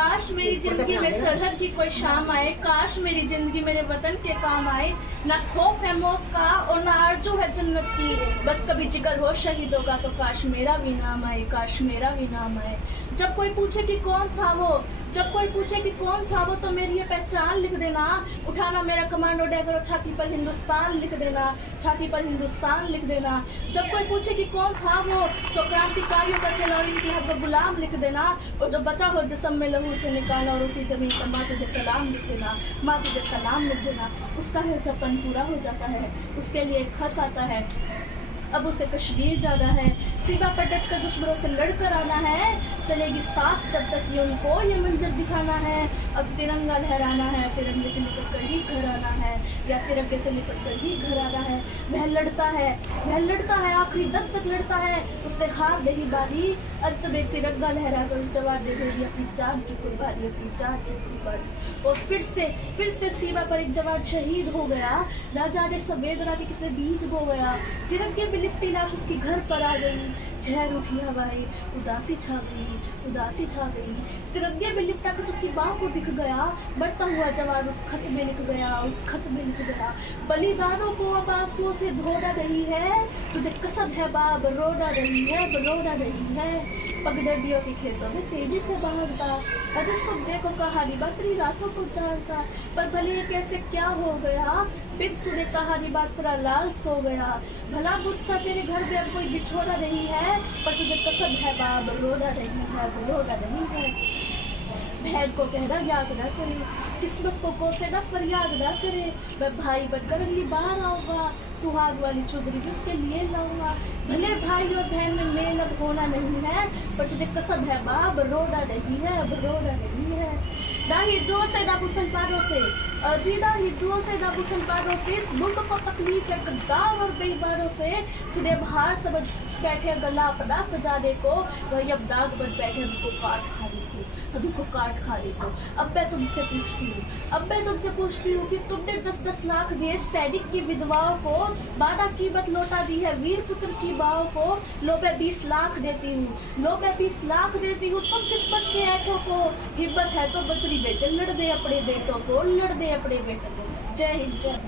काश मेरी जिंदगी में सरहद की कोई शाम आए, काश मेरी जिंदगी मेरे वतन के काम आए। ना खौफ है मौत का और ना आरजू है जन्नत की, बस कभी जिक्र हो शहीदों का तो काश मेरा भी नाम आए, काश मेरा भी नाम आए। जब कोई पूछे कि कौन था वो, जब कोई पूछे कि कौन था वो, तो मेरी ये पहचान लिख देना। उठाना मेरा कमांडो डैगर और छाती पर हिंदुस्तान लिख देना, छाती पर हिंदुस्तान लिख देना। जब कोई पूछे कि कौन था वो, तो क्रांतिकारियों का चला और इनकी हक गुलाम लिख देना। और जो बचा हो जिस्म में लहू से निकाला और उसी जमीन पर माँ तुझे सलाम लिख देना, माँ तुझे सलाम लिख देना। उसका है सपन पूरा हो जाता है, उसके लिए एक खत आता है, अब उसे कश्मीर जाना है। सीमा पर डट कर दुश्मनों से लड़कर आना है, चलेगी सांस जब तक ये उनको ये मंजर दिखाना है। अब तिरंगा लहराना है, तिरंगे से लिपट कर ही घर आना है, या तिरंगे से लिपट कर ही घर आना है। वह लड़ता है, वह लड़ता है, आखिरी दम तक लड़ता है। उसने हार नहीं मानी, अंत में तिरंगा लहरा कर उस जवान ने दे दी अपनी जान की कुर्बानी, अपनी जान की कुर्बानी। और फिर से सीमा पर एक जवान शहीद हो गया। ना जाने संवेदना के कितने बीज बो गया। तिरंगे में लिपटी लाश उसकी घर पर आ गई, झहर उठी हवाएं, उदासी छा गई, उदासी छा गई। तिरंगे में लिपटा कर उसकी माँ को दिख गया, मरता हुआ जवान उस खत में लिख गया, उस खत में लिख गया। बलिदानों को अब आंसुओं से धोना नहीं है, तुझे कसम है बाब रोना नहीं है, रोना नहीं है। पगडंडियों के खेतों में तेजी से भागता, अजय सुनने को कहानी मात्री रातों को जानता। पर भले कैसे क्या हो गया, बिन सुने कहानी मात्रा लाल सो गया। भला मुझसे तेरे घर में अब कोई बिछोना नहीं है, पर तुझे कसम है बाब रोना नहीं है, रोना नहीं है। बहन को कहना याद ना करे, किस्मत को कोसे ना फरियाद ना करे। मैं भाई बनकर अगली बार आऊँगा, सुहाग वाली चुदरी उसके लिए लाऊंगा। भले भाई और बहन में मेल अब होना नहीं है, पर तुझे कसम है बाब रोना नहीं है, अब रोना नहीं है। ना हिंदुओं से ना मुसलमानों से, अजीदा हिंदुओं से ना मुसलमानों से, इस मुल्क को तकलीफ है गद्दार और बेईमानों से, जिन्हें बाहर समझ बैठे गला अपना सजाने को, वही अब नाग बन बैठे हमको काट खाने को, हमको काट खाने को। अब मैं तुमसे पूछती हूँ, अब मैं तुमसे पूछती हूँ कि तुमने 10-10 लाख दिए सैनिक की विधवाओं को, माना कीमत लौटा दी है वीर पुत्र की माओ को। लो मैं 20 लाख देती हूँ, लो मैं 20 लाख देती हूँ तुम किस्मत के ऐठों को। हिम्मत है तो बतरी में चल लड़ दे अपने बेटों को, लड़ दे अपने बेटों को। जय हिंद, जय